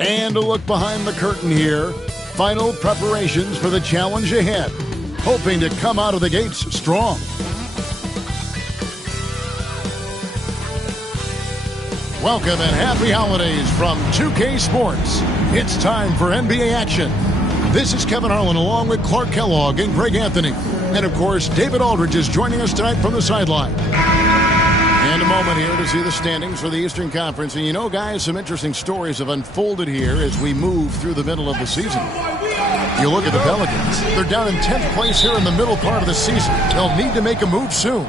And a look behind the curtain here. Final preparations for the challenge ahead. Hoping to come out of the gates strong. Welcome and happy holidays from 2K Sports. It's time for NBA action. This is Kevin Harlan along with Clark Kellogg and Greg Anthony. And of course, David Aldridge is joining us tonight from the sideline. And a moment here to see the standings for the Eastern Conference. And you know, guys, some interesting stories have unfolded here as we move through the middle of the season. You look at the Pelicans. They're down in 10th place here in the middle part of the season. They'll need to make a move soon.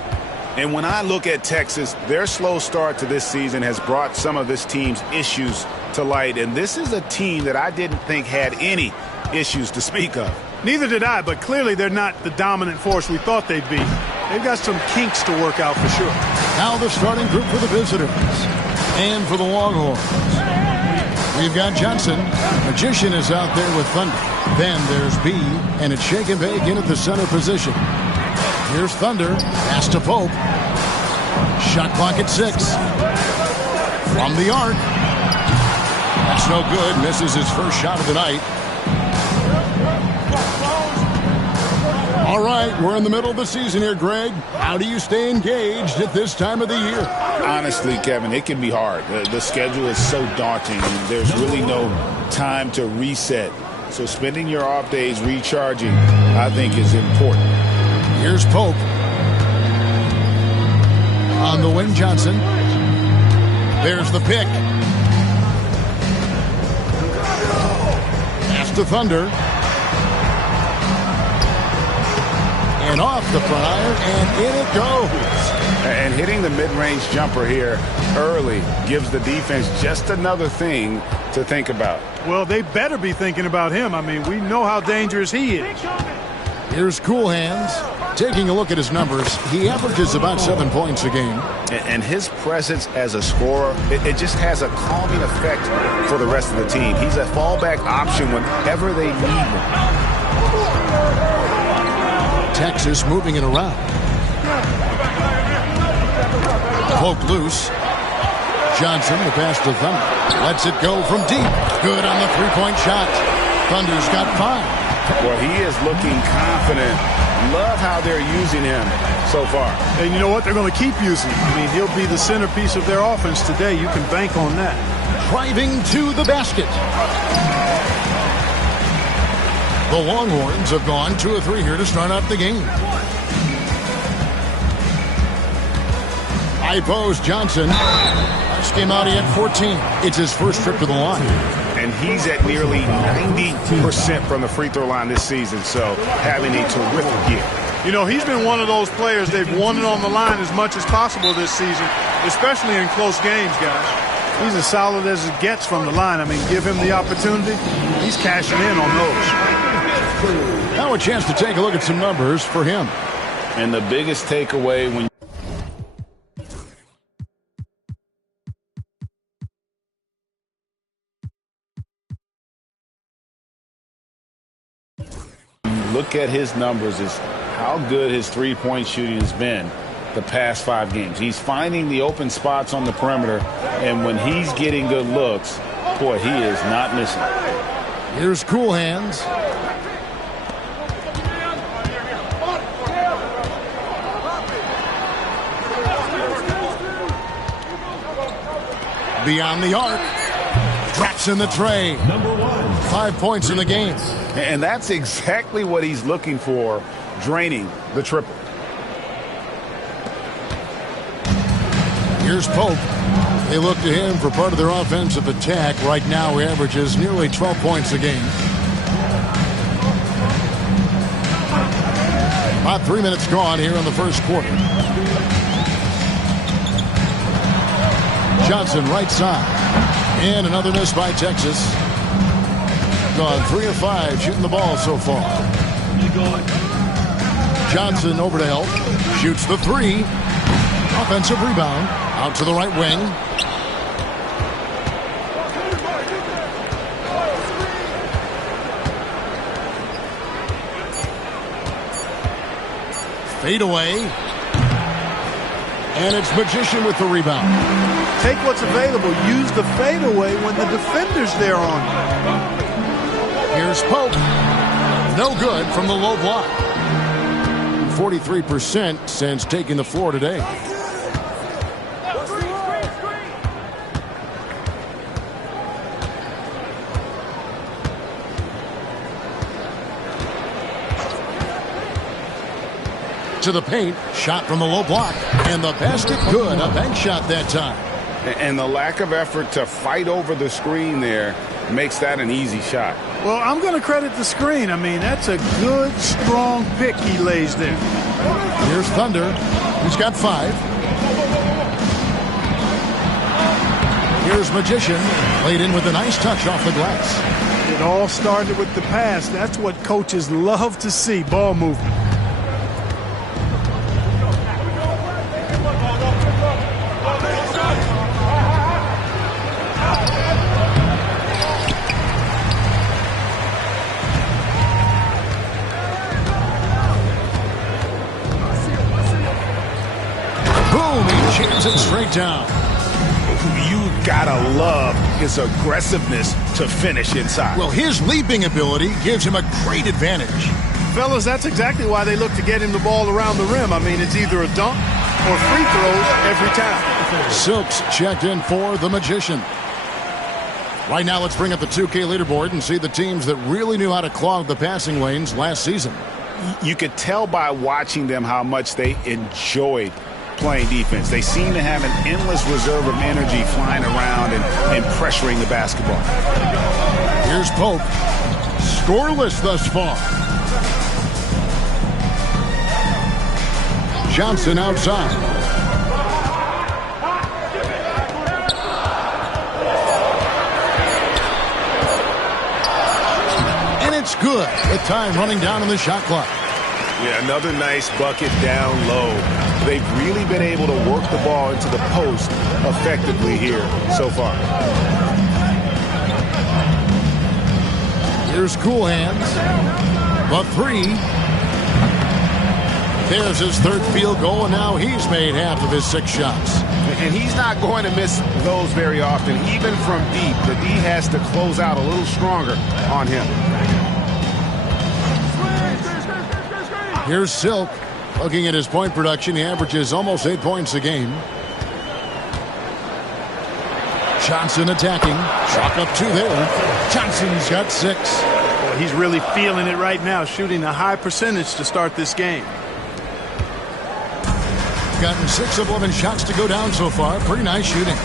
And when I look at Texas, their slow start to this season has brought some of this team's issues to light. And this is a team that I didn't think had any issues to speak of. Neither did I, but clearly they're not the dominant force we thought they'd be. They've got some kinks to work out for sure. Now the starting group for the visitors. And for the Longhorns, we've got Johnson. Magician is out there with Thunder. Then there's B, and it's Shake and Bake in at the center position. Here's Thunder. Pass to Pope. Shot clock at 6. From the arc. That's no good. Misses his first shot of the night. All right, we're in the middle of the season here, Greg. How do you stay engaged at this time of the year? Honestly, Kevin, it can be hard. The schedule is so daunting, and there's really no time to reset. So spending your off days recharging, I think, is important. Here's Pope. On the wing, Johnson. There's the pick. Pass to Thunder. And off the front iron, and in it goes. And hitting the mid-range jumper here early gives the defense just another thing to think about. Well, they better be thinking about him. I mean, we know how dangerous he is. Here's Cool Hands. Taking a look at his numbers, he averages about 7 points a game. And his presence as a scorer, it just has a calming effect for the rest of the team. He's a fallback option whenever they need one. Texas moving it around. Poke loose. Johnson, the pass to Thunder. Lets it go from deep. Good on the three-point shot. Thunder's got 5. Well, he is looking confident. Love how they're using him so far. And you know what? They're going to keep using him. I mean, he'll be the centerpiece of their offense today. You can bank on that. Driving to the basket. The Longhorns have gone 2 of 3 here to start out the game. High post, Johnson. Last game out, he had 14. It's his first trip to the line. And he's at nearly 90% from the free throw line this season, so having a terrific year. You know, he's been one of those players they've wanted on the line as much as possible this season, especially in close games, guys. He's as solid as it gets from the line. I mean, give him the opportunity, he's cashing in on those. Now a chance to take a look at some numbers for him. And the biggest takeaway when you look at his numbers is how good his three-point shooting has been the past 5 games. He's finding the open spots on the perimeter, and when he's getting good looks, boy, he is not missing. Here's Cool Hands. Beyond the arc. Drops in the tray. Number 1. 5 points in the game. And that's exactly what he's looking for, draining the triple. Here's Pope. They look to him for part of their offensive attack. Right now, he averages nearly 12 points a game. About 3 minutes gone here in the first quarter. Johnson, right side. And another miss by Texas. Gone 3 of 5 shooting the ball so far. Johnson over to help. Shoots the 3. Offensive rebound. Out to the right wing. Fade away. And it's Magician with the rebound. Take what's available. Use the fadeaway when the defender's there on you. Here's Pope. No good from the low block. 43% since taking the floor today. To the paint, shot from the low block, and the basket good. A bank shot that time. And the lack of effort to fight over the screen there makes that an easy shot. Well, I'm going to credit the screen. I mean, that's a good, strong pick he lays there. Here's Thunder. He's got 5. Here's Magician. Laid in with a nice touch off the glass. It all started with the pass. That's what coaches love to see, ball movement. Jams it straight down. You gotta love his aggressiveness to finish inside. Well, his leaping ability gives him a great advantage. Fellas, that's exactly why they look to get him the ball around the rim. I mean, it's either a dunk or free throws every time. Silks checked in for the Magician. Right now, let's bring up the 2K leaderboard and see the teams that really knew how to clog the passing lanes last season. You could tell by watching them how much they enjoyed playing defense. They seem to have an endless reserve of energy flying around and pressuring the basketball. Here's Pope. Scoreless thus far. Johnson outside. And it's good with time running down on the shot clock. Yeah, another nice bucket down low. They've really been able to work the ball into the post effectively here so far. Here's Cool Hands. The 3. There's his third field goal, and now he's made half of his 6 shots. And he's not going to miss those very often. Even from deep, the D has to close out a little stronger on him. Here's Silk. Looking at his point production, he averages almost 8 points a game. Johnson attacking. Chalk up 2 there. Johnson's got 6. Well, he's really feeling it right now, shooting a high percentage to start this game. Gotten 6 of 11 shots to go down so far. Pretty nice shooting.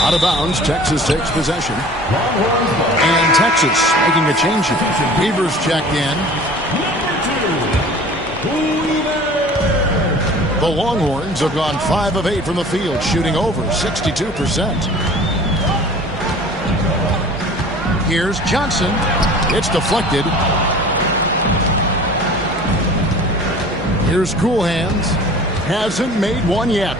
Out of bounds, Texas takes possession. And Texas making a change here. Weaver's checked in. The Longhorns have gone 5 of 8 from the field, shooting over 62%. Here's Johnson. It's deflected. Here's Cool Hands. Hasn't made one yet.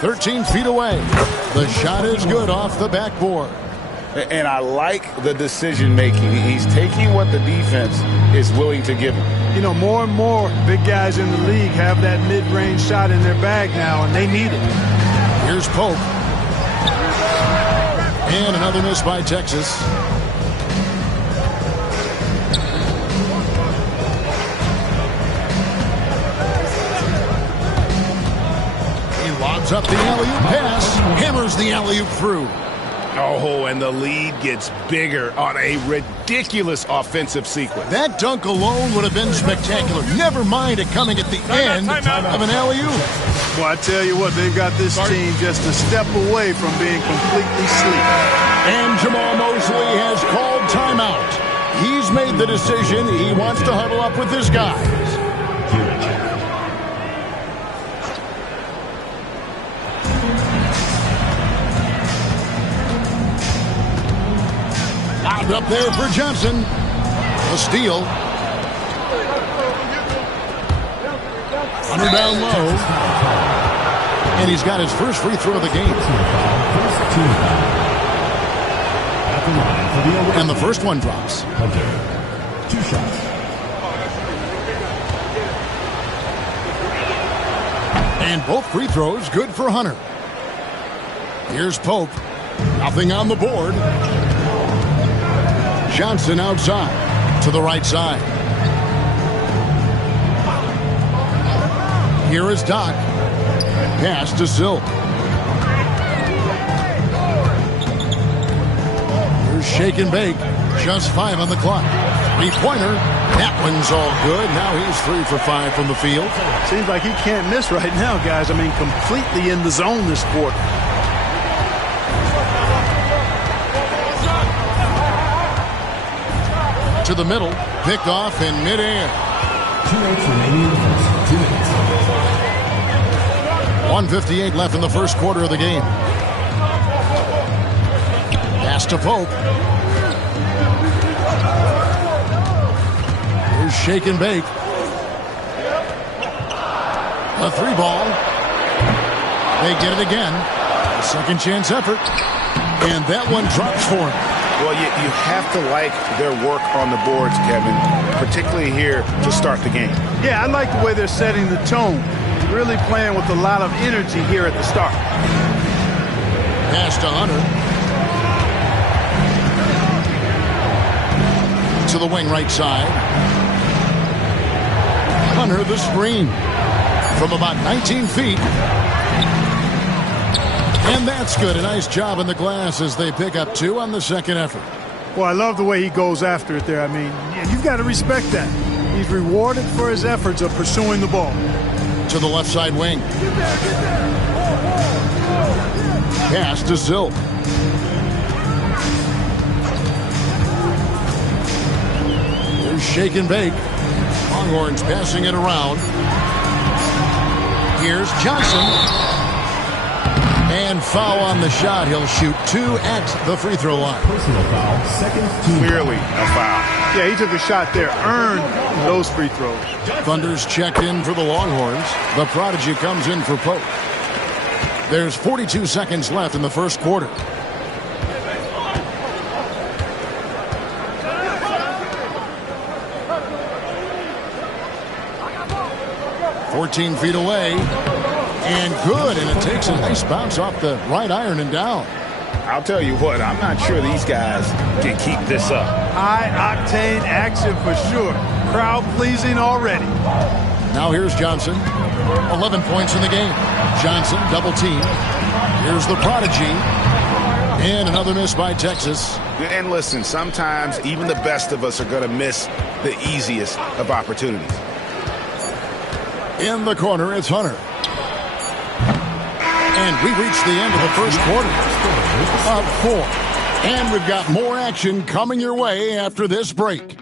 13 feet away. The shot is good off the backboard. And I like the decision making. He's taking what the defense is willing to give him. You know, more and more big guys in the league have that mid-range shot in their bag now, and they need it. Here's Pope. And another miss by Texas. Lobs up the alley-oop pass. Hammers the alley-oop through. Oh, and the lead gets bigger on a ridiculous offensive sequence. That dunk alone would have been spectacular. Never mind it coming at the end of an alley-oop. Well, I tell you what, they've got this team just a step away from being completely sleepy. And Jamal Mosley has called timeout. He's made the decision. He wants to huddle up with his guys. Up there for Johnson. A steal. Hunter down low. And he's got his first free throw of the game. And the first one drops. Hunter, 2 shots. And both free throws good for Hunter. Here's Pope. Nothing on the board. Johnson outside to the right side. Here is Doc. Pass to Silk. Here's Shake and Bake. Just 5 on the clock. Three-pointer. That one's all good. Now he's 3 for 5 from the field. Seems like he can't miss right now, guys. I mean, completely in the zone this quarter. To the middle. Picked off in midair. 2 minutes remaining in the first. 2 minutes. 1:58 left in the first quarter of the game. Pass to Pope. Here's Shake and Bake. A 3-ball. They get it again. A second chance effort. And that one drops for him. Well, you have to like their work on the boards, Kevin, particularly here to start the game. Yeah, I like the way they're setting the tone. Really playing with a lot of energy here at the start. Pass to Hunter. To the wing right side. Hunter the screen from about 19 feet. And that's good. A nice job in the glass as they pick up 2 on the second effort. Well, I love the way he goes after it there. I mean, you've got to respect that. He's rewarded for his efforts of pursuing the ball. To the left side wing. Pass to Silk. Here's Shake and Bake. Longhorns passing it around. Here's Johnson. And foul on the shot. He'll shoot 2 at the free throw line. Personal foul, second team. Clearly a foul. Yeah, he took a shot there, earned those free throws. Thunder's checked in for the Longhorns. The Prodigy comes in for Pope. There's 42 seconds left in the first quarter. "14 feet away. And good. And it takes a nice bounce off the right iron and down. I'll tell you what, I'm not sure these guys can keep this up. High-octane action for sure. Crowd-pleasing already. Now here's Johnson. 11 points in the game. Johnson double team. Here's the Prodigy. And another miss by Texas. And listen, sometimes even the best of us are going to miss the easiest of opportunities. In the corner, it's Hunter. And we reach the end of the first quarter. Up 4. And we've got more action coming your way after this break.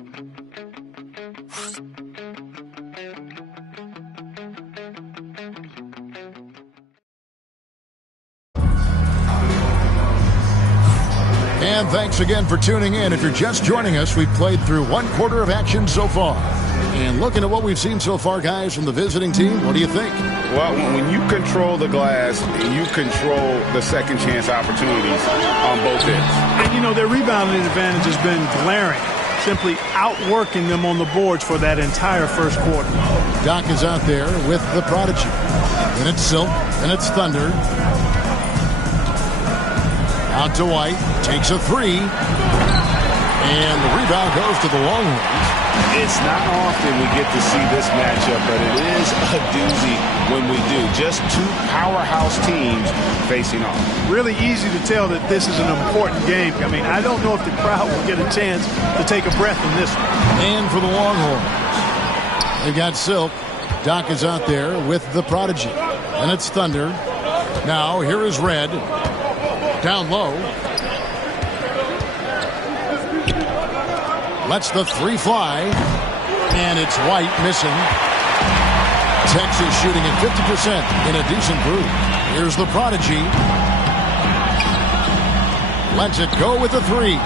And thanks again for tuning in. If you're just joining us, we've played through 1 quarter of action so far. And looking at what we've seen so far, guys, from the visiting team, what do you think? Well, when you control the glass, you control the second chance opportunities on both ends. And, you know, their rebounding advantage has been glaring, simply outworking them on the boards for that entire first quarter. Doc is out there with the Prodigy. Then it's Silk, then it's Thunder. Out to White, takes a 3. And the rebound goes to the Longhorns. It's not often we get to see this matchup, but it is a doozy when we do. Just 2 powerhouse teams facing off. Really easy to tell that this is an important game. I mean, I don't know if the crowd will get a chance to take a breath in this one. And for the Longhorns, they've got Silk. Doc is out there with the Prodigy. And it's Thunder. Now, here is Red. Down low. Lets the 3 fly. And it's White missing. Texas shooting at 50% in a decent group. Here's the Prodigy. Lets it go with the 3.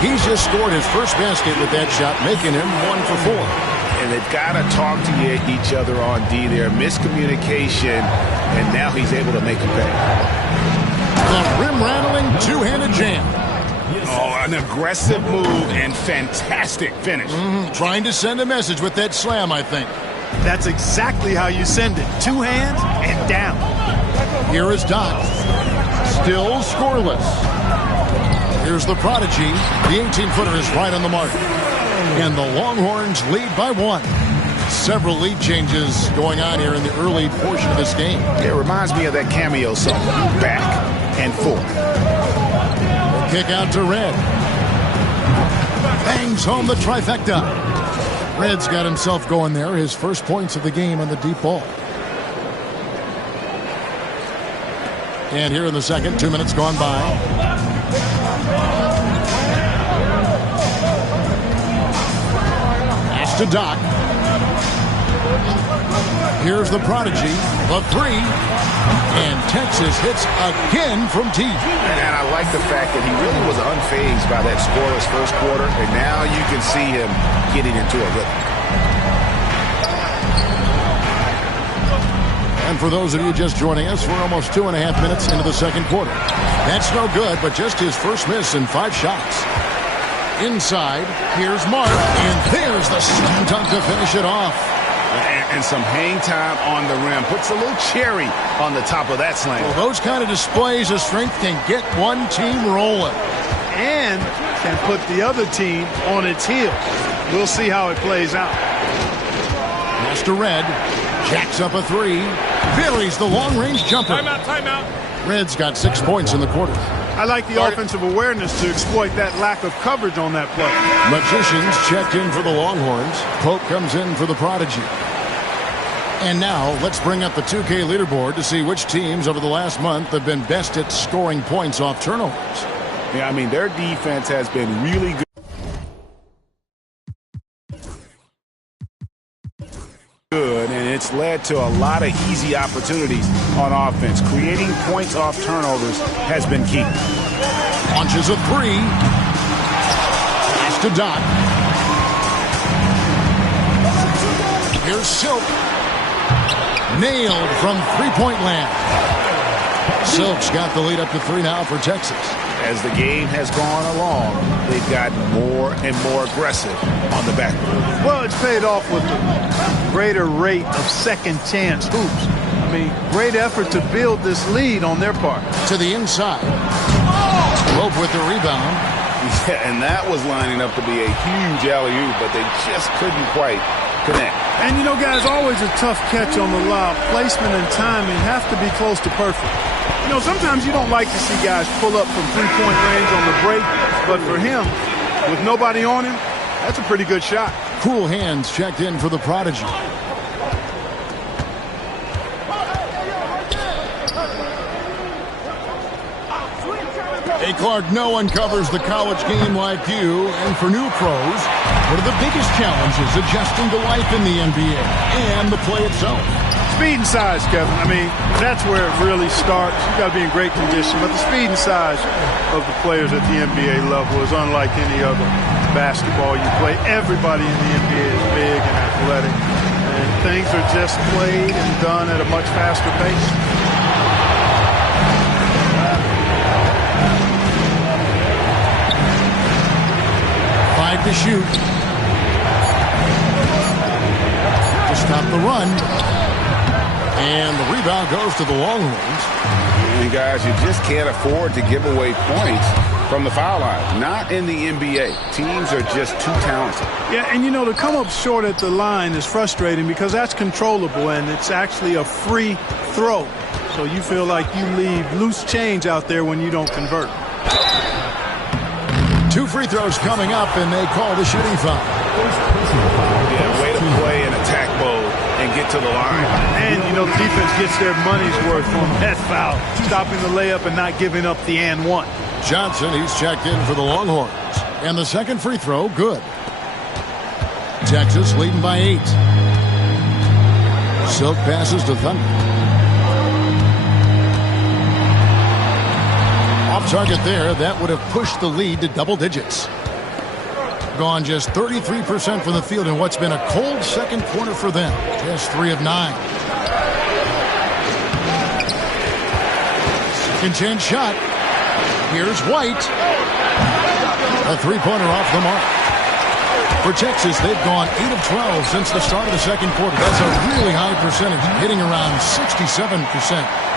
He's just scored his first basket with that shot, making him 1 for 4. And and they've got to talk to each other on D there. Miscommunication, and now he's able to make a pay. The rim-rattling two-handed jam. Oh, an aggressive move and fantastic finish. Trying to send a message with that slam, I think. That's exactly how you send it. Two hands and down. Here is Doc. Still scoreless. Here's the prodigy. The 18-footer is right on the mark. And the Longhorns lead by 1. Several lead changes going on here in the early portion of this game. It reminds me of that cameo song, Back and Forth. Kick out to Red. Bangs home the trifecta. Red's got himself going there. His first points of the game on the deep ball. And here in the second, 2 minutes gone by. Pass to Doc. Here's the prodigy, the 3. And Texas hits again from T. And I like the fact that he really was unfazed by that scoreless first quarter. And now you can see him getting into a rhythm. And for those of you just joining us, we're almost 2.5 minutes into the second quarter. That's no good, but just his first miss in 5 shots. Inside, here's Mark, and there's the slam dunk to finish it off. And some hang time on the rim. Puts a little cherry on the top of that slam. Well, those kind of displays of strength can get one team rolling. And can put the other team on its heels. We'll see how it plays out. Mr. Red jacks up a 3. Buries the long-range jumper. Timeout. Red's got 6 points in the quarter. I like the offensive awareness to exploit that lack of coverage on that play. Magicians checked in for the Longhorns. Pope comes in for the prodigy. And now let's bring up the 2K leaderboard to see which teams over the last month have been best at scoring points off turnovers. Yeah, I mean, their defense has been really good, and it's led to a lot of easy opportunities on offense. Creating points off turnovers has been key. Launches a 3. Pass to Doc. Here's Silk. Nailed from three-point land. Silk's got the lead up to 3 now for Texas. As the game has gone along, they've gotten more and more aggressive on the backboard. Well, it's paid off with a greater rate of second chance hoops. I mean, great effort to build this lead on their part. To the inside. Pope with the rebound. Yeah, and that was lining up to be a huge alley-oop, but they just couldn't quite connect. And, you know, guys, always a tough catch on the lob. Placement and timing have to be close to perfect. You know, sometimes you don't like to see guys pull up from three-point range on the break, but for him, with nobody on him, that's a pretty good shot. Cool hands checked in for the prodigy. Hey, Clark, no one covers the college game like you. And for new pros, what are the biggest challenges adjusting to life in the NBA and the play itself? Speed and size, Kevin. I mean, that's where it really starts. You've got to be in great condition. But the speed and size of the players at the NBA level is unlike any other basketball you play. Everybody in the NBA is big and athletic. And things are just played and done at a much faster pace. 5 to shoot. To stop the run. And the rebound goes to the Longhorns. And guys, you just can't afford to give away points from the foul line. Not in the NBA. Teams are just too talented. Yeah, and you know, to come up short at the line is frustrating because that's controllable and it's actually a free throw. So you feel like you leave loose change out there when you don't convert. 2 free throws coming up, and they call the shooting foul. Yeah, way to play in attack mode and get to the line. And, you know, the defense gets their money's worth from that foul. Stopping the layup and not giving up the and one. Johnson, he's checked in for the Longhorns. And the second free throw, good. Texas leading by 8. Silk passes to Thunder. Off target there, that would have pushed the lead to double digits. Gone just 33% from the field in what's been a cold second quarter for them. Just 3 of 9. Second chance shot. Here's White. A three-pointer off the mark. For Texas, they've gone 8 of 12 since the start of the second quarter. That's a really high percentage, hitting around 67%.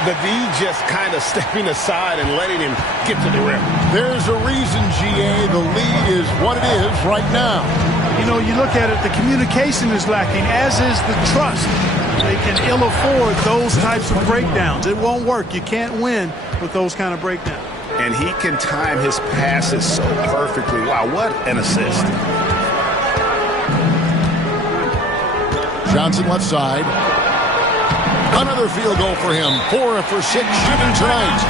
The D just kind of stepping aside and letting him get to the rim. There's a reason, GA, the lead is what it is right now. You know, you look at it, the communication is lacking, as is the trust. They can ill afford those types of breakdowns. It won't work. You can't win with those kind of breakdowns. And he can time his passes so perfectly. Wow, what an assist. Johnson left side. Another field goal for him. 4 for 6 shooting tonight.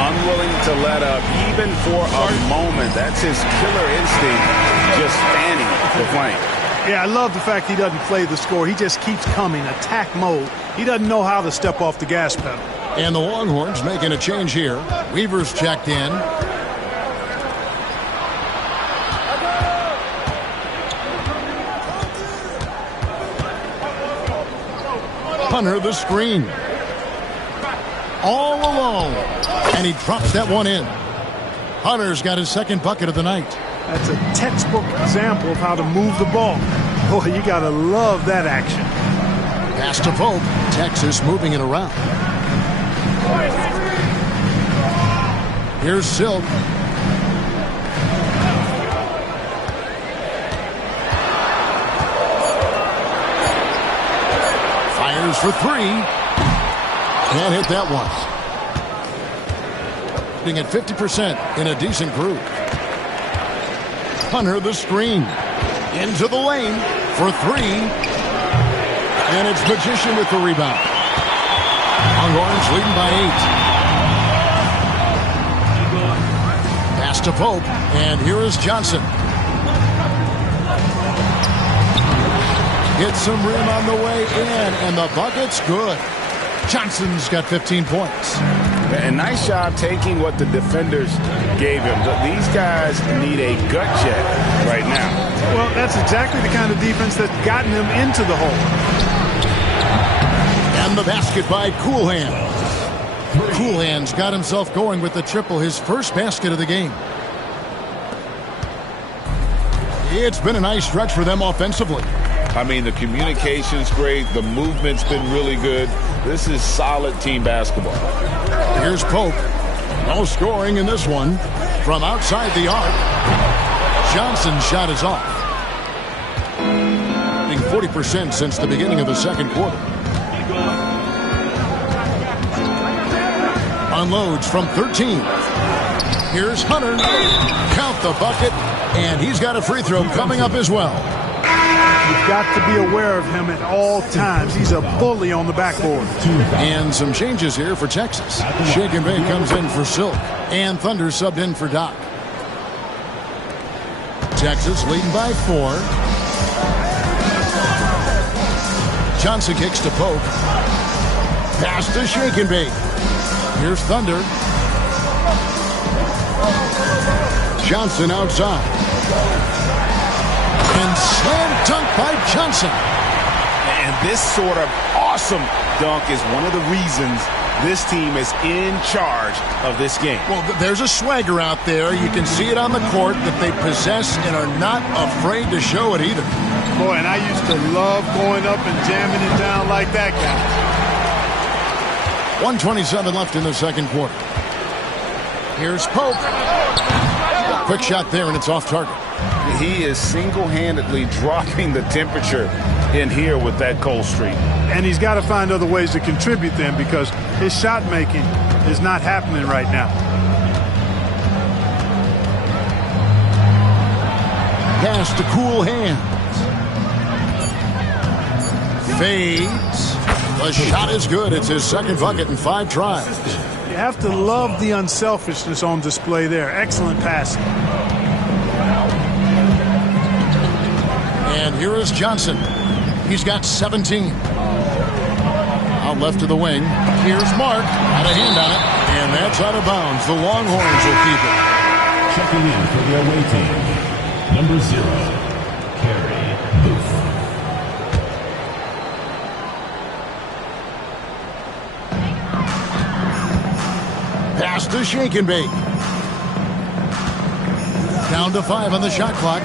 Unwilling to let up even for a moment. That's his killer instinct, just fanning the flame. Yeah, I love the fact he doesn't play the score. He just keeps coming, attack mode. He doesn't know how to step off the gas pedal. And the Longhorns making a change here. Weaver's checked in. Hunter the screen. All alone. And he drops that one in. Hunter's got his second bucket of the night. That's a textbook example of how to move the ball. Boy, you got to love that action. Pass to Pope. Texas moving it around. Here's Silk. Fires for 3. Can't hit that one. Being at 50% in a decent group. Hunter the screen. Into the lane for 3. And it's Magician with the rebound. Longhorns leading by 8. Pass to Pope. And here is Johnson. Hits some rim on the way in. And the bucket's good. Johnson's got 15 points. And nice job taking what the defenders gave him. These guys need a gut check right now. Well, that's exactly the kind of defense that's gotten them into the hole. And the basket by Coolhands. Coolhands got himself going with the triple, his first basket of the game. It's been a nice stretch for them offensively. I mean, the communication's great. The movement's been really good. This is solid team basketball. Here's Pope. No scoring in this one. From outside the arc. Johnson's shot is off. 40% since the beginning of the second quarter. Unloads from 13. Here's Hunter. Count the bucket. And he's got a free throw coming up as well. You've got to be aware of him at all times. He's a bully on the backboard. And some changes here for Texas. Shake and Bake comes in for Silk. And Thunder subbed in for Doc. Texas leading by 4. Johnson kicks to Pope. Pass to Shake and Bake. Here's Thunder. Johnson outside. And slam dunk by Johnson. And this sort of awesome dunk is one of the reasons this team is in charge of this game. Well, there's a swagger out there. You can see it on the court that they possess and are not afraid to show it either. Boy, and I used to love going up and jamming it down like that guy. 1:27 left in the second quarter. Here's Pope. Quick shot there, and it's off target. He is single-handedly dropping the temperature in here with that cold streak. And he's got to find other ways to contribute then, because his shot making is not happening right now. Pass to Coolhands. Fades. The shot is good. It's his second bucket in 5 tries. You have to love the unselfishness on display there. Excellent passing. And here is Johnson. He's got 17. Out left to the wing. Here's Mark. Had a hand on it. And that's out of bounds. The Longhorns will keep it. Checking in for the away team, Number 0, Carey Booth. Pass to Shake and Bake. Down to 5 on the shot clock.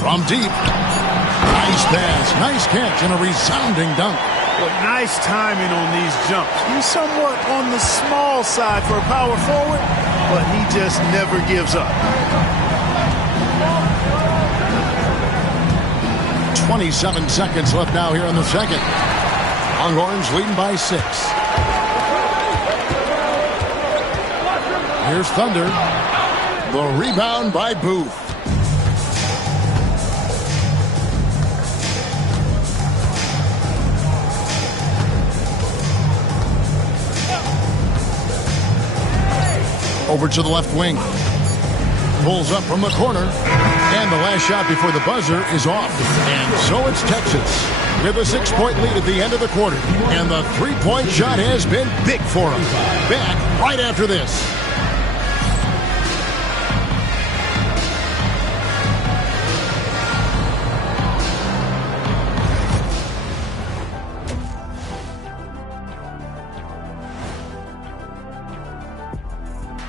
From deep. Nice pass, nice catch, and a resounding dunk. Well, nice timing on these jumps. He's somewhat on the small side for a power forward, but he just never gives up. 27 seconds left now here in the second. Longhorns leading by 6. Here's Thunder. The rebound by Booth. Over to the left wing. Pulls up from the corner. And the last shot before the buzzer is off. And so it's Texas with a 6-point lead at the end of the quarter. And the three-point shot has been big for them. Back right after this.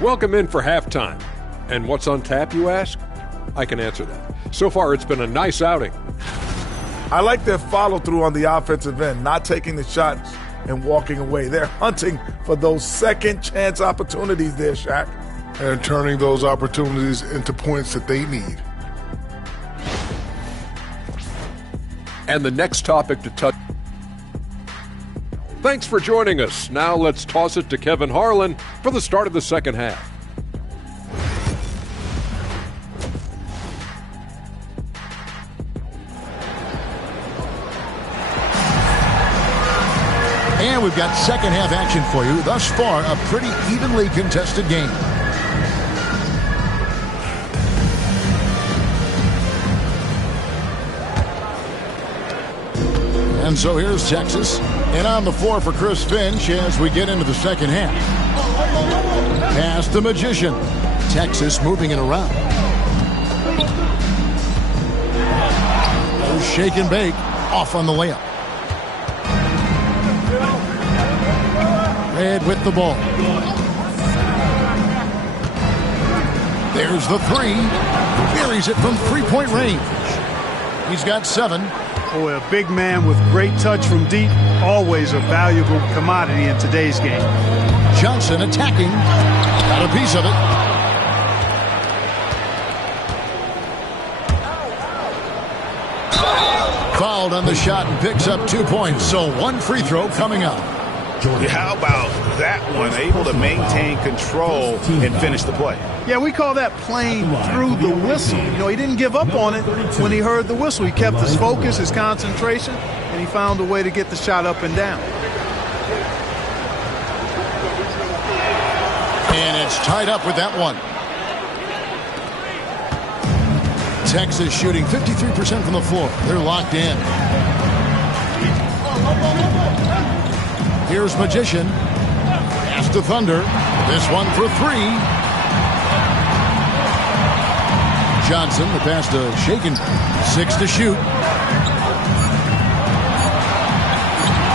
Welcome in for halftime. And what's on tap, you ask? I can answer that. So far, it's been a nice outing. I like their follow-through on the offensive end, not taking the shots and walking away. They're hunting for those second-chance opportunities there, Shaq. And turning those opportunities into points that they need. And the next topic to touch. Thanks for joining us. Now let's toss it to Kevin Harlan for the start of the second half. And we've got second half action for you. Thus far, a pretty evenly contested game. And so here's Texas. And on the floor for Chris Finch as we get into the second half. Pass the Magician. Texas moving it around. There's Shake and Bake off on the layup. Red with the ball. There's the three. Buries it from three-point range. He's got 7. Boy, a big man with great touch from deep, always a valuable commodity in today's game. Johnson attacking. Got a piece of it. Fouled on the shot and picks up 2 points. So 1 free throw coming up. How about that one? Able to maintain control and finish the play. Yeah, we call that playing through the whistle. You know, he didn't give up on it when he heard the whistle. He kept his focus, his concentration, and he found a way to get the shot up and down. And it's tied up with that one. Texas shooting 53% from the floor. They're locked in. Here's Magician. Pass to Thunder. This one for 3. Johnson, the pass to Shaken. 6 to shoot.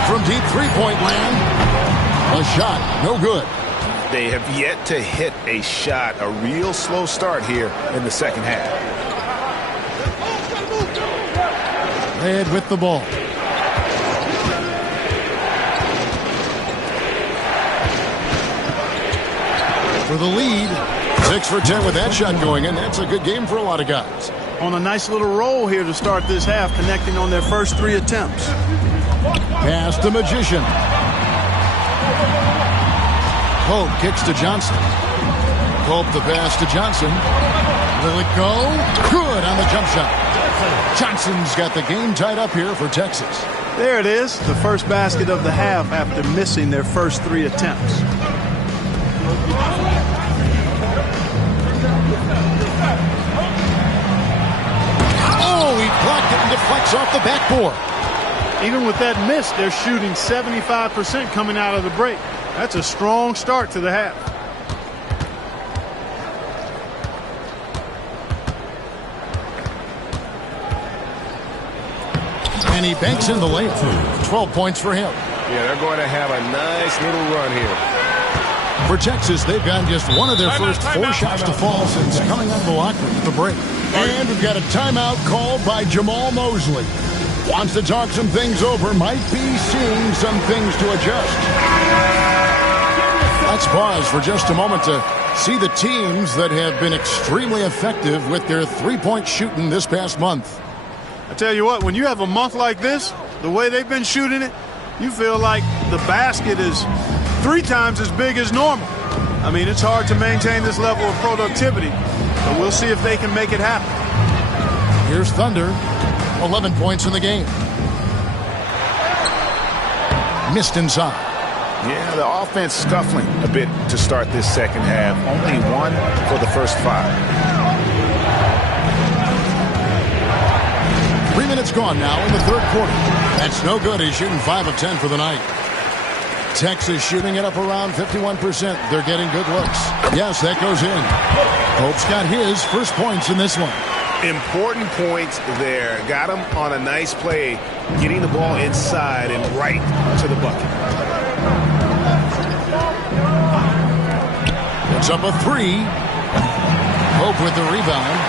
From deep three-point land. A shot, no good. They have yet to hit a shot. A real slow start here in the second half. Red with the ball. For the lead. 6 for 10 with that shot going in. That's a good game for a lot of guys. On a nice little roll here to start this half, connecting on their first 3 attempts. Pass to Magician. Pope kicks to Johnson. Pope the pass to Johnson. Will it go? Good on the jump shot. Johnson's got the game tied up here for Texas. There it is, the first basket of the half after missing their first 3 attempts. Oh, he blocked it and deflects off the backboard. Even with that miss, they're shooting 75% coming out of the break. That's a strong start to the half. And he banks in the layup. 12 points for him. Yeah, they're going to have a nice little run here. For Texas, they've gotten just one of their first 4 shots to fall since coming out of the locker room at the break. And we've got a timeout called by Jamal Mosley. Wants to talk some things over, might be seeing some things to adjust. Let's pause for just a moment to see the teams that have been extremely effective with their three-point shooting this past month. I tell you what, when you have a month like this, the way they've been shooting it, you feel like the basket is 3 times as big as normal. I mean, it's hard to maintain this level of productivity, but we'll see if they can make it happen. Here's Thunder, 11 points in the game. Missed inside. Yeah, the offense scuffling a bit to start this second half. Only 1 for the first 5. 3 minutes gone now in the third quarter. That's no good. He's shooting 5 of 10 for the night. Texas shooting it up around 51%. They're getting good looks. Yes, that goes in. Pope's got his first points in this one. Important points there. Got him on a nice play, getting the ball inside and right to the bucket. It's up a 3. Pope with the rebound.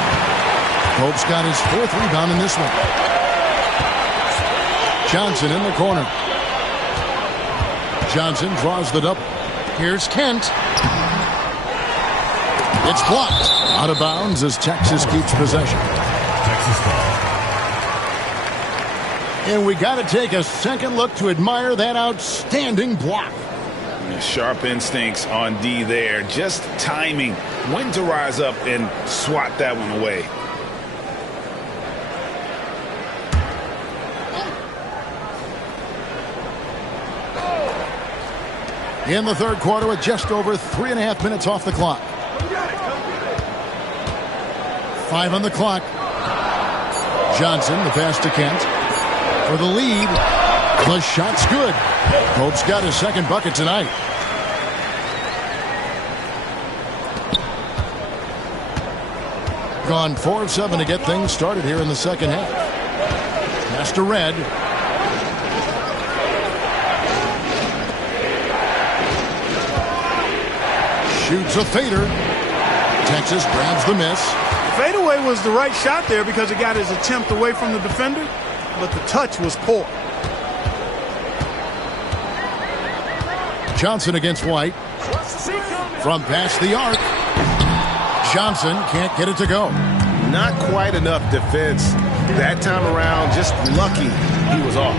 Pope's got his 4th rebound in this one. Johnson in the corner. Johnson draws the double. Here's Kent. It's blocked. Out of bounds as Texas keeps possession. And we got to take a second look to admire that outstanding block. Sharp instincts on D there. Just timing when to rise up and swat that one away. In the third quarter with just over 3.5 minutes off the clock. 5 on the clock. Johnson, the pass to Kent. For the lead. The shot's good. Pope's got his second bucket tonight. Gone 4 of 7 to get things started here in the second half. Pass to Red. Shoots a fader. Texas grabs the miss. Fadeaway was the right shot there because it got his attempt away from the defender, but the touch was poor. Johnson against White. From past the arc. Johnson can't get it to go. Not quite enough defense that time around. Just lucky he was off.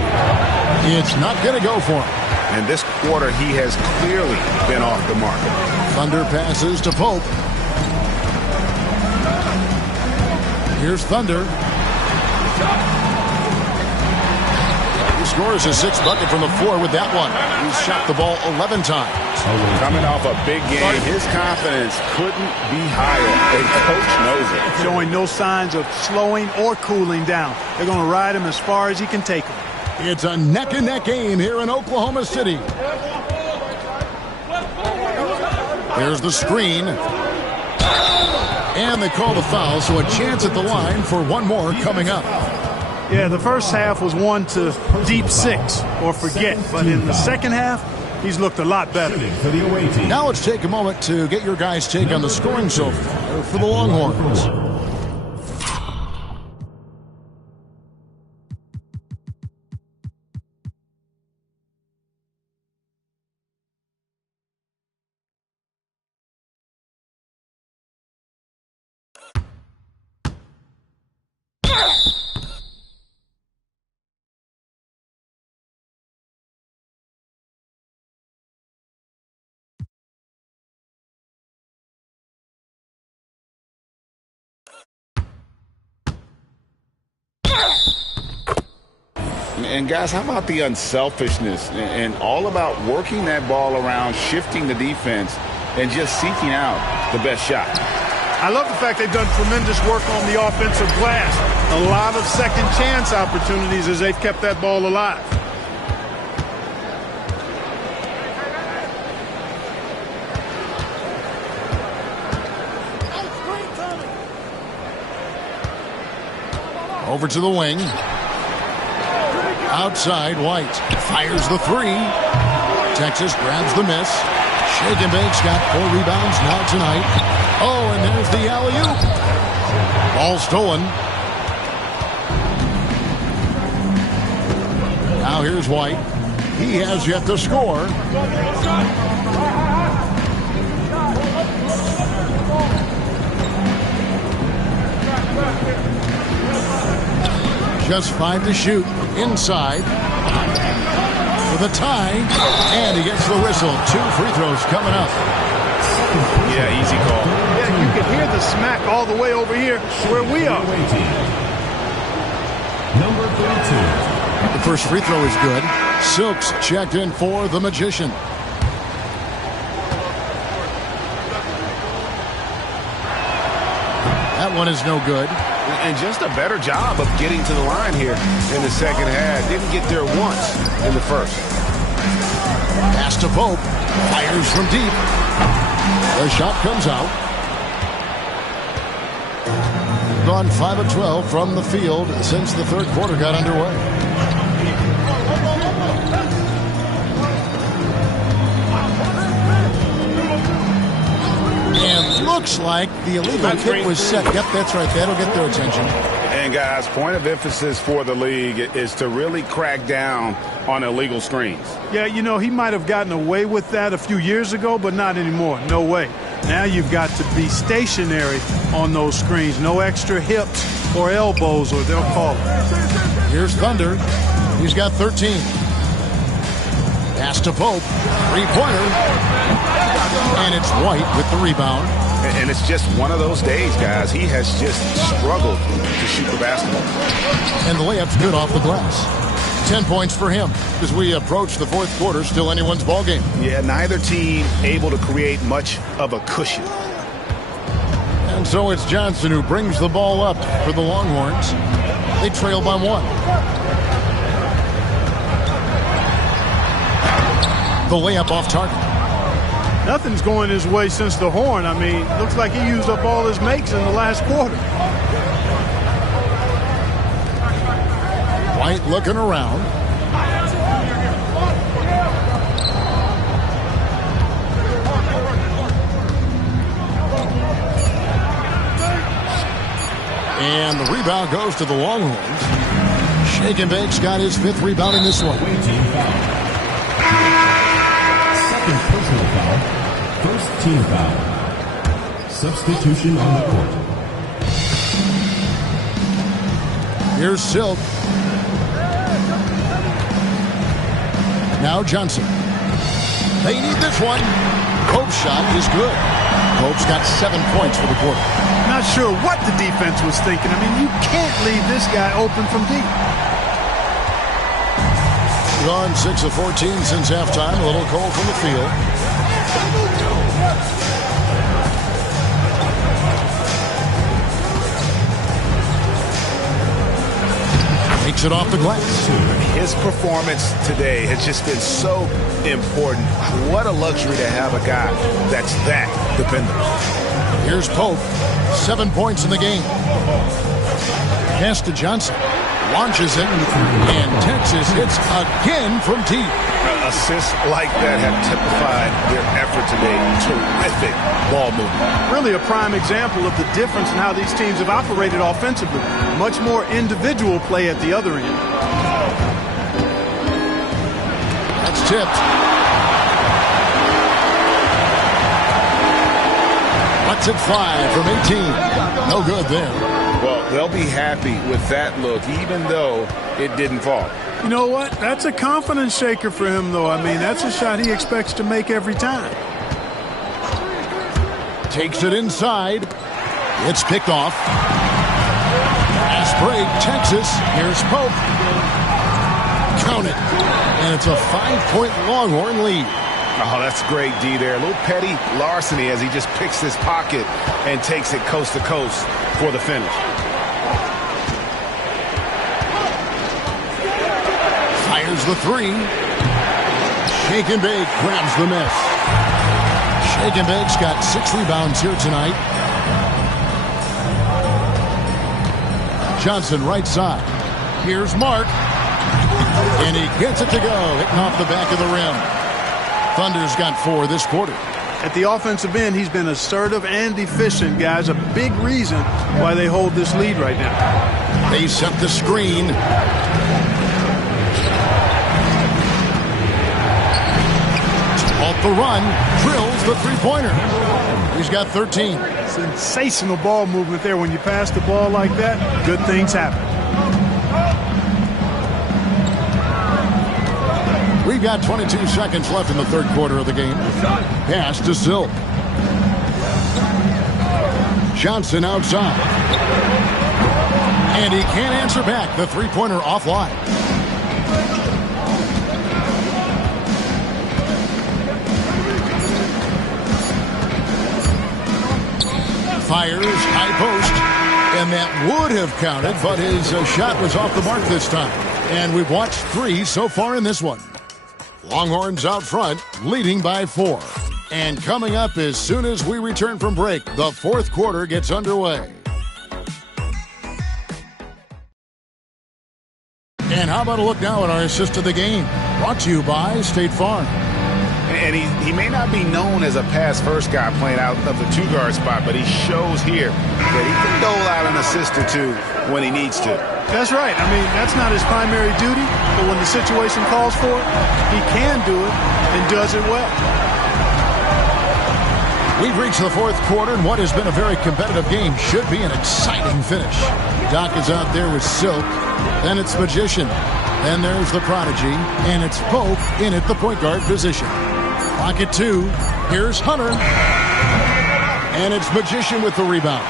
It's not going to go for him. And this quarter, he has clearly been off the mark. Thunder passes to Pope. Here's Thunder. He scores his 6th bucket from the floor with that one. He's shot the ball 11 times. Coming off a big game, his confidence couldn't be higher, and coach knows it. Showing no signs of slowing or cooling down. They're going to ride him as far as he can take him. It's a neck-and-neck game here in Oklahoma City. There's the screen. And they call the foul, so a chance at the line for one more coming up. Yeah, the first half was one to deep 6 or forget. But in the second half, he's looked a lot better. Now let's take a moment to get your guys' take on the scoring so far for the Longhorns. And guys, how about the unselfishness and all about working that ball around, shifting the defense, and just seeking out the best shot? I love the fact they've done tremendous work on the offensive glass. A lot of second chance opportunities as they've kept that ball alive. Over to the wing. Outside, White fires the three. Texas grabs the miss. Shake and Bake's got 4 rebounds now tonight. Oh, and there's the alley-oop. Ball stolen. Now here's White. He has yet to score. Just 5 to shoot. Inside. With a tie. And he gets the whistle. 2 free throws coming up. Yeah, easy call. Yeah, you can hear the smack all the way over here where we are. Number 32. The first free throw is good. Silks checked in for the Magician. That one is no good. And just a better job of getting to the line here in the second half. Didn't get there once in the first. Pass to Pope. Fires from deep. The shot comes out. Gone 5 of 12 from the field since the third quarter got underway. And looks like the illegal kick was set. Yep, that's right. That'll get their attention. And guys, point of emphasis for the league is to really crack down on illegal screens. Yeah, you know, he might have gotten away with that a few years ago, but not anymore. No way. Now you've got to be stationary on those screens. No extra hips or elbows, or they'll call it. Here's Thunder. He's got 13. Pass to Pope. Three-pointer. And it's White with the rebound. And it's just one of those days, guys. He has just struggled to shoot the basketball. And the layup's good off the glass. 10 points for him as we approach the fourth quarter. Still anyone's ball game. Yeah, neither team able to create much of a cushion. And so it's Johnson who brings the ball up for the Longhorns. They trail by 1. The layup off target. Nothing's going his way since the horn. I mean, looks like he used up all his makes in the last quarter. White looking around. And the rebound goes to the Longhorns. Shake and Bake's got his 5th rebound in this one. Second personal foul. First team foul. Substitution on the court. Here's Silk. Now Johnson. They need this one. Pope's shot is good. Pope's got 7 points for the quarter. Not sure what the defense was thinking. I mean, you can't leave this guy open from deep. Gone 6 of 14 since halftime. A little cold from the field. Takes it off the glass. His performance today has just been so important. What a luxury to have a guy that's that dependable. Here's Pope. 7 points in the game. Pass to Johnson. Launches it. And Texas hits again from deep. Assists like that have typified their effort today. Terrific ball movement. Really a prime example of the difference in how these teams have operated offensively. Much more individual play at the other end. That's tipped. What's it 5 from 18? No good there. Well, they'll be happy with that look, even though it didn't fall. You know what? That's a confidence shaker for him, though. I mean, that's a shot he expects to make every time. Takes it inside. It's picked off. Fast break, Texas. Here's Pope. Count it. And it's a 5-point Longhorn lead. Oh, that's great D there. A little petty larceny as he just picks his pocket and takes it coast to coast for the finish. Fires the three. Shake and Bake grabs the miss. Shake and Bake's got 6 rebounds here tonight. Johnson right side. Here's Mark. And he gets it to go, hitting off the back of the rim. Thunder's got 4 this quarter. At the offensive end, he's been assertive and efficient, guys. A big reason why they hold this lead right now. They set the screen. Off the run, drills the three-pointer. He's got 13. Sensational ball movement there. When you pass the ball like that, good things happen. We've got 22 seconds left in the third quarter of the game. Pass to Silk. Johnson outside. And he can't answer back. The three-pointer offline. Fires, high post, and that would have counted, but his shot was off the mark this time. And we've watched 3 so far in this one. Longhorns out front, leading by 4. And coming up as soon as we return from break, the fourth quarter gets underway. And how about a look now at our assist of the game? Brought to you by State Farm. And he may not be known as a pass-first guy playing out of the two-guard spot, but he shows here that he can dole out an assist or 2 when he needs to. That's right. I mean, that's not his primary duty, but when the situation calls for it, he can do it and does it well. We've reached the fourth quarter, and what has been a very competitive game should be an exciting finish. Doc is out there with Silk. Then it's Magician. Then there's the Prodigy, and it's Pope in at the point guard position. Pocket 2. Here's Hunter. And it's Magician with the rebound.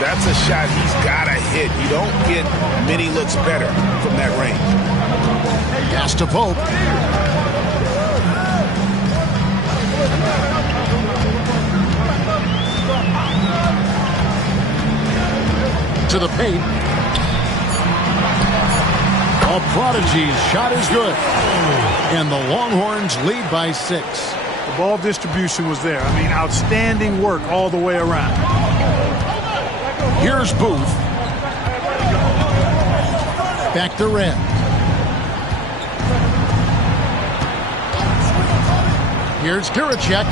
That's a shot he's got to hit. You don't get many looks better from that range. Pass to Pope. To the paint. A Prodigy's shot is good. And the Longhorns lead by 6. The ball distribution was there. I mean, outstanding work all the way around. Here's Booth. Back to Red. Here's Giracek.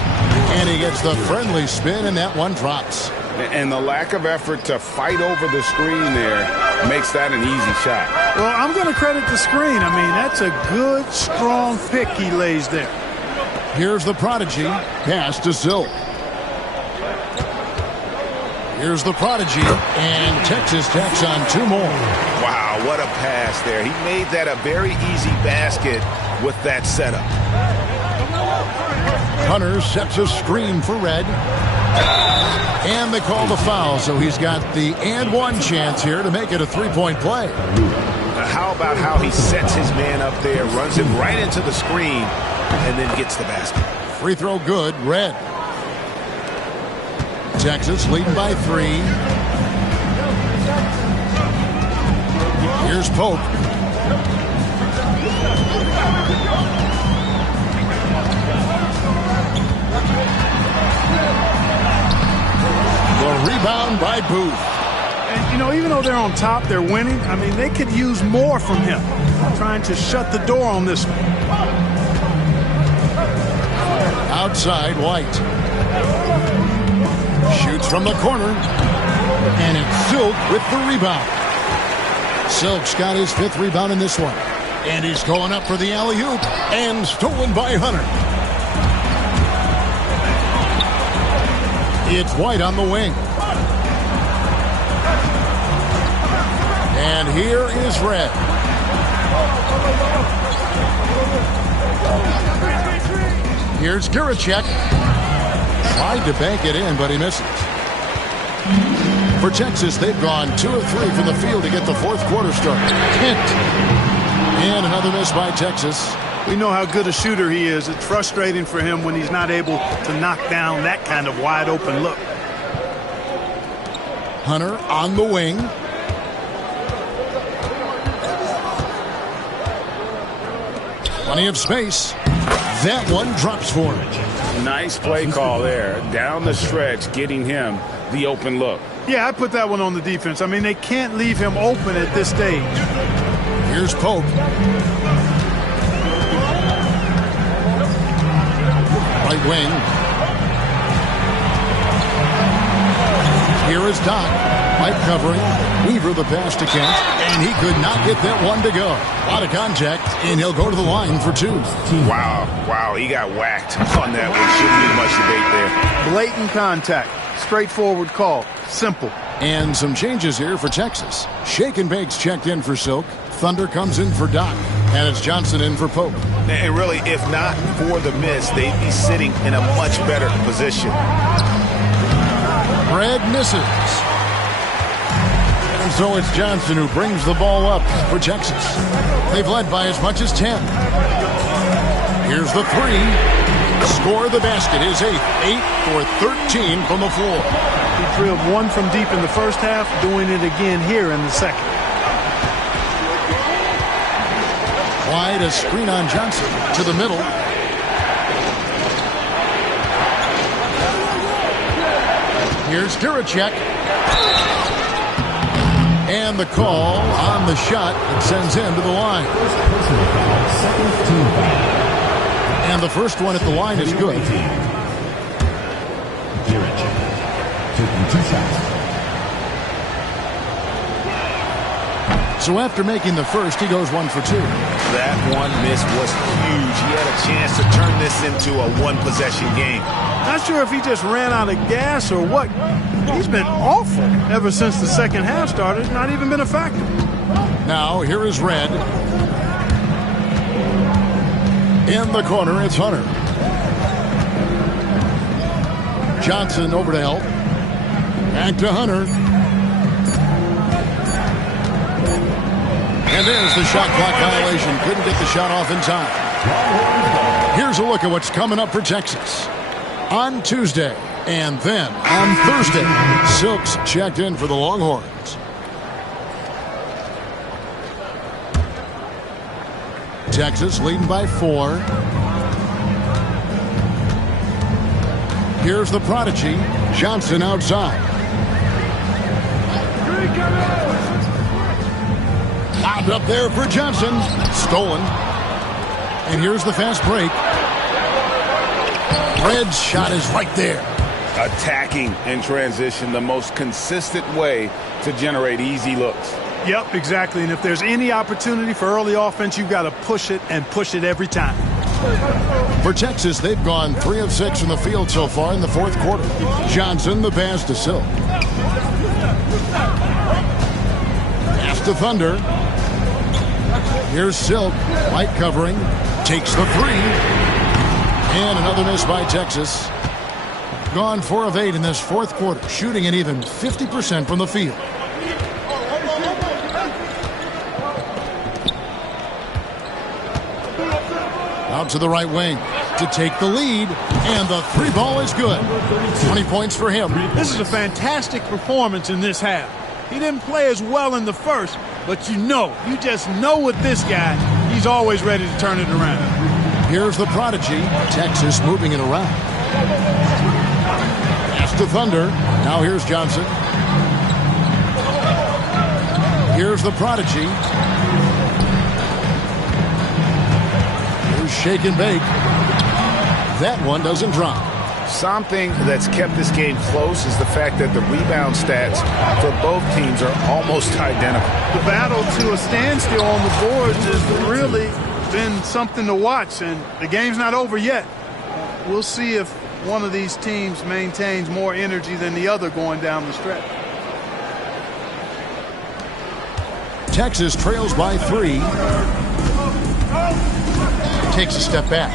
And he gets the friendly spin, and that one drops. And the lack of effort to fight over the screen there makes that an easy shot. Well, I'm going to credit the screen. I mean, that's a good, strong pick he lays there. Here's the Prodigy. Pass to Silk. Here's the Prodigy. And Texas tacks on 2 more. Wow, what a pass there. He made that a very easy basket with that setup. Hunter sets a screen for Red. And they call the foul, so he's got the and one chance here to make it a 3-point play. How about how he sets his man up there, runs him right into the screen, and then gets the basket. Free throw good, Red. Texas leading by 3. Here's Pope. The rebound by Booth. And, you know, even though they're on top, they're winning. I mean, they could use more from him. Trying to shut the door on this one. Outside, White. Shoots from the corner. And it's Silk with the rebound. Silk's got his 5th rebound in this one. And he's going up for the alley-oop. And stolen by Hunter. It's White on the wing. And here is Red. Here's Giracek. Tried to bank it in, but he misses. For Texas, they've gone 2 of 3 from the field to get the fourth quarter started. Kent. And another miss by Texas. We know how good a shooter he is. It's frustrating for him when he's not able to knock down that kind of wide open look. Hunter on the wing. Plenty of space. That one drops for him. Nice play call there. Down the stretch, getting him the open look. Yeah, I put that one on the defense. I mean, they can't leave him open at this stage. Here's Pope. Right wing. Here is Doc. Right covering. Weaver the pass to Kent. And he could not get that one to go. A lot of contact, and he'll go to the line for 2. Wow, he got whacked on that one. Shouldn't be much debate there. Blatant contact. Straightforward call. Simple. And some changes here for Texas. Shake and Bake's checked in for Silk. Thunder comes in for Doc. And it's Johnson in for Pope. And really, if not for the miss, they'd be sitting in a much better position. Red misses. And so it's Johnson who brings the ball up for Texas. They've led by as much as 10. Here's the 3. Score the basket is 8 for 13 from the floor. He drilled one from deep in the first half, doing it again here in the second. Wide a screen on Johnson to the middle. Here's Duracek. And the call on the shot that sends him to the line. And the first one at the line is good. Duracek taking 2 shots. So after making the first, he goes 1 for 2. That one miss was huge. He had a chance to turn this into a one-possession game. Not sure if he just ran out of gas or what. He's been awful ever since the second half started. Not even been a factor. Now, here is Red. In the corner, it's Hunter. Johnson over to help. Back to Hunter. And there's the shot clock violation. Couldn't get the shot off in time. Here's a look at what's coming up for Texas. On Tuesday and then on Thursday, Silks checked in for the Longhorns. Texas leading by 4. Here's the prodigy, Johnson outside. Lobbed up there for Johnson. Stolen. And here's the fast break. Red's shot is right there. Attacking in transition, the most consistent way to generate easy looks. Yep, exactly. And if there's any opportunity for early offense, you've got to push it and push it every time. For Texas, they've gone 3 of 6 from the field so far in the fourth quarter. Johnson, the pass to Silk. Pass to Thunder. Here's Silk, light covering, takes the 3. And another miss by Texas. Gone 4 of 8 in this fourth quarter, shooting an even 50% from the field. Out to the right wing to take the lead, and the 3 ball is good. 20 points for him. This is a fantastic performance in this half. He didn't play as well in the first, but you just know with this guy, he's always ready to turn it around. Here's the prodigy, Texas moving it around. Pass to Thunder. Now here's Johnson. Here's the prodigy. Here's Shake and Bake. That one doesn't drop. Something that's kept this game close is the fact that the rebound stats for both teams are almost identical. The battle to a standstill on the boards has really been something to watch, and the game's not over yet. We'll see if one of these teams maintains more energy than the other going down the stretch. Texas trails by 3. Takes a step back.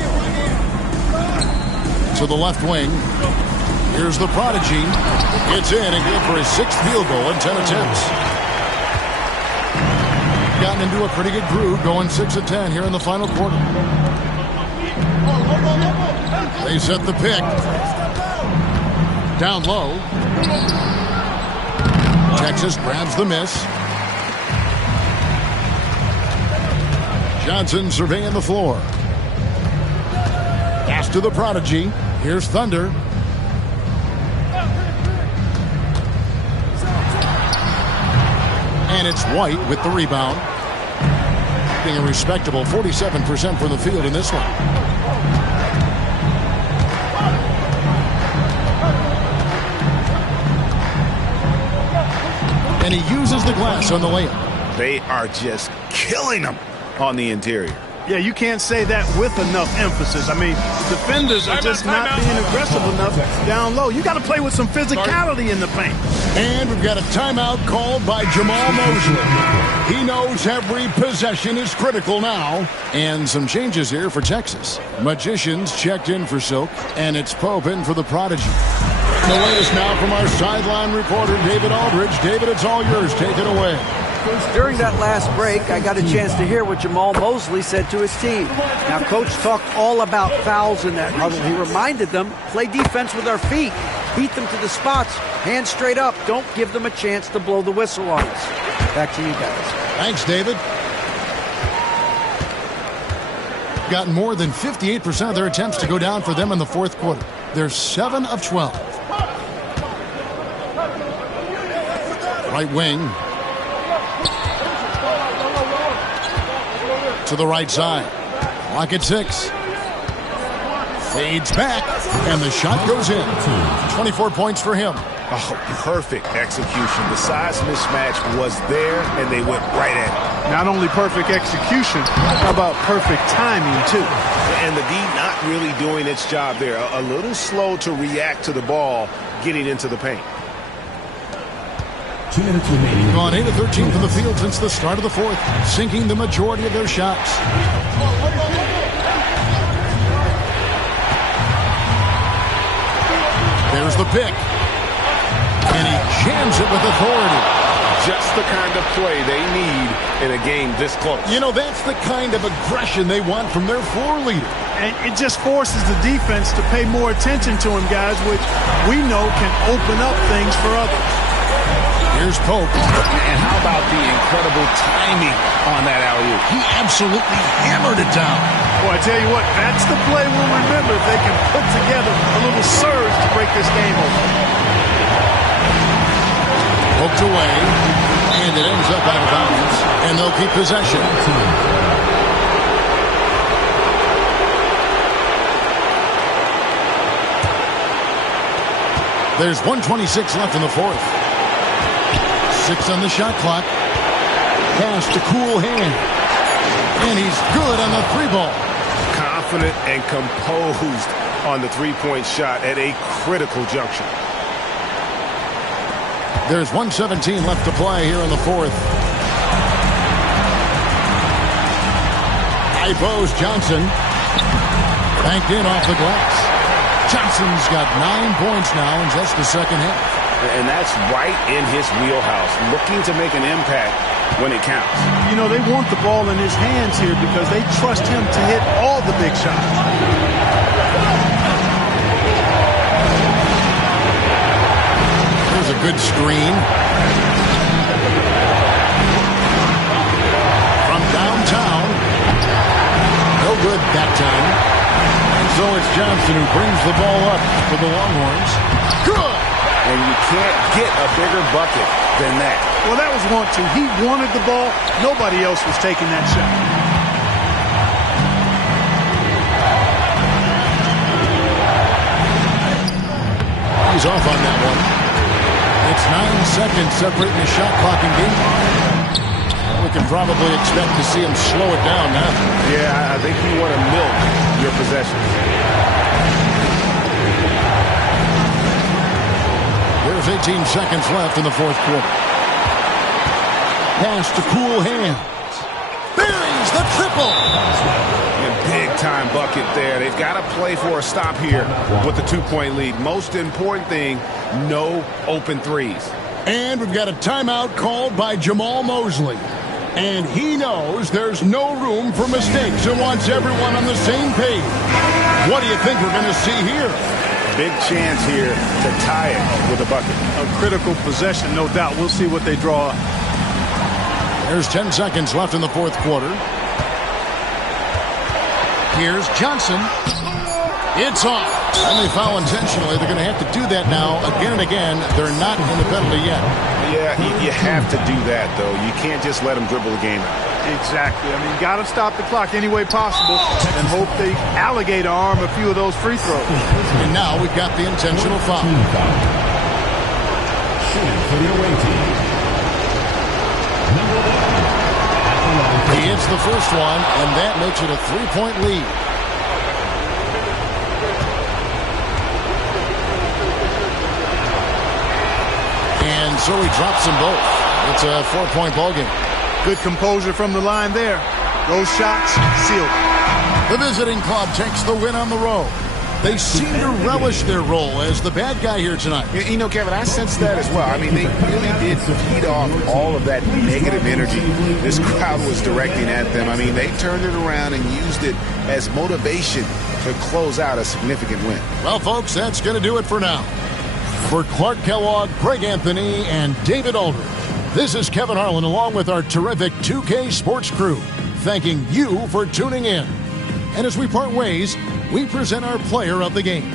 To the left wing. Here's the prodigy. It's in and good for his 6th field goal in 10 attempts. Gotten into a pretty good groove, going 6 of 10 here in the final quarter. They set the pick. Down low. Texas grabs the miss. Johnson surveying the floor. Pass to the prodigy. Here's Thunder. And it's White with the rebound. shooting a respectable 47% from the field in this one. And he uses the glass on the layup. They are just killing them on the interior. Yeah, you can't say that with enough emphasis. I mean, defenders are just not being aggressive enough down low. You got to play with some physicality in the paint. And we've got a timeout called by Jamal Mosley. He knows every possession is critical now. And some changes here for Texas. Magicians checked in for Silk, and it's Pope in for the Prodigy. The latest now from our sideline reporter, David Aldridge. David, it's all yours. Take it away. During that last break, I got a chance to hear what Jamal Mosley said to his team. Now, Coach talked all about fouls in that huddle. He reminded them, play defense with our feet. Beat them to the spots. Hands straight up. Don't give them a chance to blow the whistle on us. Back to you guys. Thanks, David. Got more than 58% of their attempts to go down for them in the fourth quarter. They're 7 of 12. Right wing. To the right side. Clock at 6. Fades back, and the shot goes in. 24 points for him. Oh, perfect execution. The size mismatch was there, and they went right at it. Not only perfect execution, how about perfect timing, too? And the D not really doing its job there. A little slow to react to the ball getting into the paint. 2 minutes remaining. Gone 8 of 13 from the field since the start of the fourth, sinking the majority of their shots. There's the pick. And he jams it with authority. Just the kind of play they need in a game this close. You know, that's the kind of aggression they want from their floor leader. And it just forces the defense to pay more attention to him, guys, which we know can open up things for others. Here's Pope. And how about the incredible timing on that alley-oop? He absolutely hammered it down. Well, I tell you what, that's the play we'll remember if they can put together a little surge to break this game open. Poked away, and it ends up out of bounds, and they'll keep possession. There's 1:26 left in the fourth. 6 on the shot clock. Pass to Cool Hand. And he's good on the 3-ball. Confident and composed on the three-point shot at a critical juncture. There's 1:17 left to play here in the fourth. High post Johnson. Banked in off the glass. Johnson's got 9 points now in just the second half. And that's right in his wheelhouse, looking to make an impact when it counts. You know, they want the ball in his hands here because they trust him to hit all the big shots. There's a good screen. From downtown. No good that time. And so it's Johnson who brings the ball up for the Longhorns. Good! And you can't get a bigger bucket than that. Well, that was 1-2. He wanted the ball. Nobody else was taking that shot. He's off on that one. It's 9 seconds separating the shot clock and game clock. We can probably expect to see him slow it down now. Yeah, I think you want to milk your possessions. There's 18 seconds left in the fourth quarter. Pass to Cool Hands. Buries the triple. And big-time bucket there. They've got to play for a stop here with the 2-point lead. Most important thing, no open threes. And we've got a timeout called by Jamal Mosley. And he knows there's no room for mistakes and wants everyone on the same page. What do you think we're going to see here? Big chance here to tie it with a bucket. A critical possession, no doubt. We'll see what they draw up. There's 10 seconds left in the fourth quarter. Here's Johnson. It's off. And they foul intentionally. They're going to have to do that now again and again. They're not in the penalty yet. Yeah, you have to do that, though. You can't just let them dribble the game out. Exactly. I mean, got to stop the clock any way possible and hope they alligator arm a few of those free throws. And now we've got the intentional foul. Shooting for the away team. Number 1. He hits the first one, and that makes it a 3-point lead. And so he drops them both. It's a 4-point ball game. Good composure from the line there. Those shots sealed. The visiting club takes the win on the road. They seem to relish their role as the bad guy here tonight. You know, Kevin, I sense that as well. I mean, they really did feed off all of that negative energy this crowd was directing at them. I mean, they turned it around and used it as motivation to close out a significant win. Well, folks, that's going to do it for now. For Clark Kellogg, Greg Anthony, and David Aldridge, this is Kevin Harlan along with our terrific 2K Sports crew, thanking you for tuning in. And as we part ways, we present our player of the game.